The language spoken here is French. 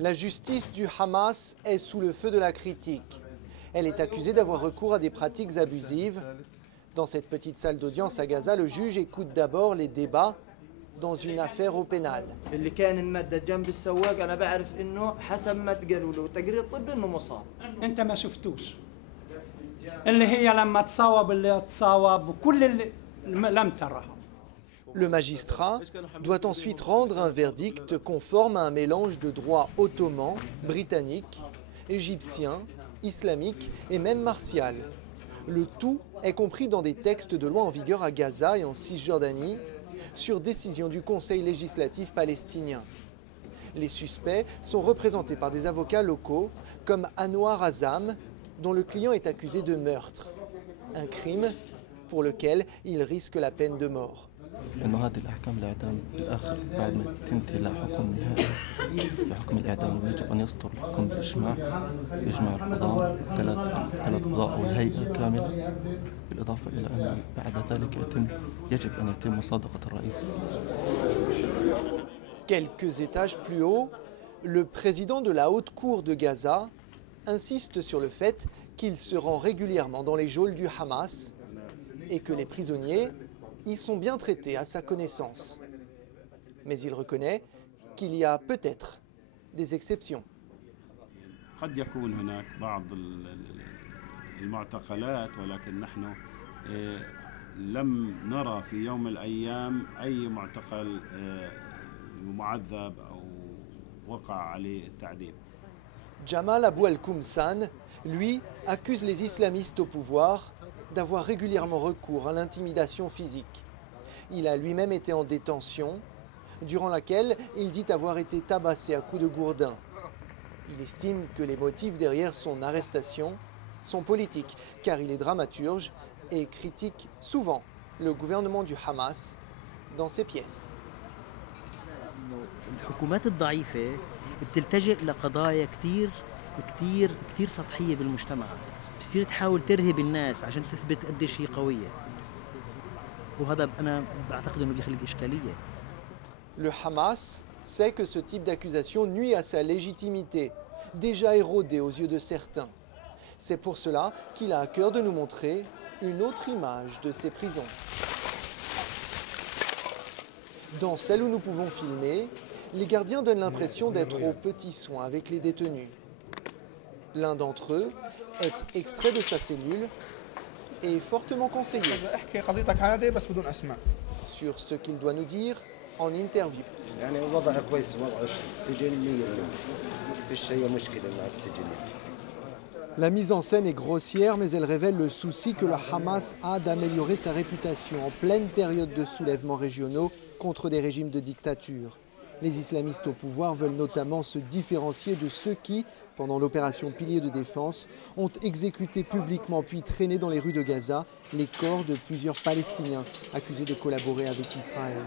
La justice du Hamas est sous le feu de la critique. Elle est accusée d'avoir recours à des pratiques abusives. Dans cette petite salle d'audience à Gaza, le juge écoute d'abord les débats dans une affaire au pénal. Le magistrat doit ensuite rendre un verdict conforme à un mélange de droit ottoman, britannique, égyptien, islamique et même martial. Le tout est compris dans des textes de loi en vigueur à Gaza et en Cisjordanie, sur décision du Conseil législatif palestinien. Les suspects sont représentés par des avocats locaux comme Anwar Azam, dont le client est accusé de meurtre. Un crime pour lequel il risque la peine de mort. لأنه هذه الأحكام الإعدام بالآخر بعد ما تنتهي لحكم نهائي في حكم الإعدام يجب أن يصدر الحكم بالإجماع القضاء ثلاث قضاء والهيئة كاملة بالإضافة إلى أن بعد ذلك يجب أن يتم مصادقة الرئيس. Quelques étages plus haut, le président de la haute cour de Gaza insiste sur le fait qu'il se rend régulièrement dans les geôles du Hamas et que les prisonniers y sont bien traités à sa connaissance. Mais il reconnaît qu'il y a peut-être des exceptions. قد يكون هناك بعض المعتقلات ولكن نحن لم نرى في يوم من الأيام أي معتقل معذب أو وقع عليه التعذيب. Jamal Abou El-Koumsan, lui, accuse les islamistes au pouvoir d'avoir régulièrement recours à l'intimidation physique. Il a lui-même été en détention, durant laquelle il dit avoir été tabassé à coups de gourdin. Il estime que les motifs derrière son arrestation sont politiques, car il est dramaturge et critique souvent le gouvernement du Hamas dans ses pièces. الحكومات الضعيفة بتلتجئ لقضايا كتير سطحية بالمجتمع. بتصير تحاول ترهب الناس عشان تثبت قديش هي قوية. وهذا أنا بعتقد إنه بيخلق إشكالية. Le Hamas sait que ce type d'accusation nuit à sa légitimité, déjà érodée aux yeux de certains. C'est pour cela qu'il a à cœur de nous montrer une autre image de ces prisons. Dans celle où nous pouvons filmer, les gardiens donnent l'impression d'être aux petits soins avec les détenus. L'un d'entre eux est extrait de sa cellule et est fortement conseillé sur ce qu'il doit nous dire en interview. La mise en scène est grossière, mais elle révèle le souci que le Hamas a d'améliorer sa réputation en pleine période de soulèvements régionaux contre des régimes de dictature. Les islamistes au pouvoir veulent notamment se différencier de ceux qui, pendant l'opération Pilier de défense, ont exécuté publiquement puis traîné dans les rues de Gaza les corps de plusieurs Palestiniens accusés de collaborer avec Israël.